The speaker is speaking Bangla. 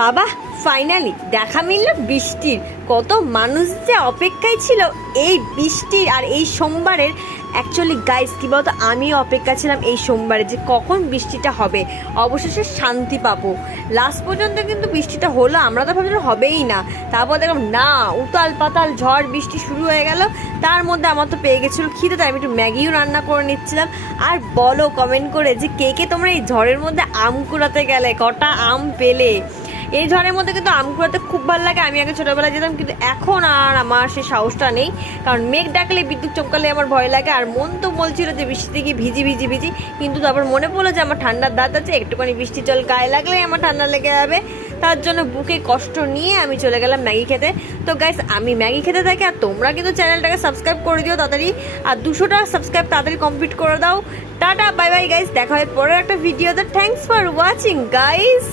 বাবা ফাইনালি দেখা মিলল বৃষ্টির। কত মানুষ যে অপেক্ষায় ছিল এই বৃষ্টির আর এই সোমবারের। অ্যাকচুয়ালি গাইস কী বলতো, আমিও অপেক্ষা ছিলাম এই সোমবারে যে কখন বৃষ্টিটা হবে, অবশেষে শান্তি পাবো। লাস্ট পর্যন্ত কিন্তু বৃষ্টিটা হলো, আমরা তো ভাবছিলাম হবেই না, তারপর দেখলাম না, উতাল পাতাল ঝড় বৃষ্টি শুরু হয়ে গেল। তার মধ্যে আমার তো পেয়ে গেছিলো খিদে, তাই আমি একটু ম্যাগিও রান্না করে নিচ্ছিলাম। আর বলো কমেন্ট করে যে কে কে তোমরা এই ঝড়ের মধ্যে আম কুড়াতে গেলে, কটা আম পেলে। এই ঝড়ের মধ্যে কিন্তু আম কুড়াতে খুব ভালো লাগে। আমি আগে ছোটোবেলায় যেতাম, কিন্তু এখন আর আমার সেই সাহসটা নেই, কারণ মেঘ ডাকলে বিদ্যুৎ চমকালে আমার ভয় লাগে। আর মন তো বলছিল যে বৃষ্টিতে গিয়ে ভিজি ভিজি ভিজি, কিন্তু তারপর মনে পড়লো যে আমার ঠান্ডার দাঁত আছে, একটুখানি বৃষ্টি জল গায়ে লাগলেই আমার ঠান্ডা লেগে যাবে। তার জন্য বুকে কষ্ট নিয়ে আমি চলে গেলাম ম্যাগি খেতে। তো গাইস আমি ম্যাগি খেতে থাকি, আর তোমরা কিন্তু চ্যানেলটাকে সাবস্ক্রাইব করে দিও তাড়াতাড়ি, আর 200টা সাবস্ক্রাইব তাড়াতাড়ি কমপ্লিট করে দাও। টাটা বাই বাই গাইস, দেখা হয় পরের একটা ভিডিওতে। Thanks for watching guys.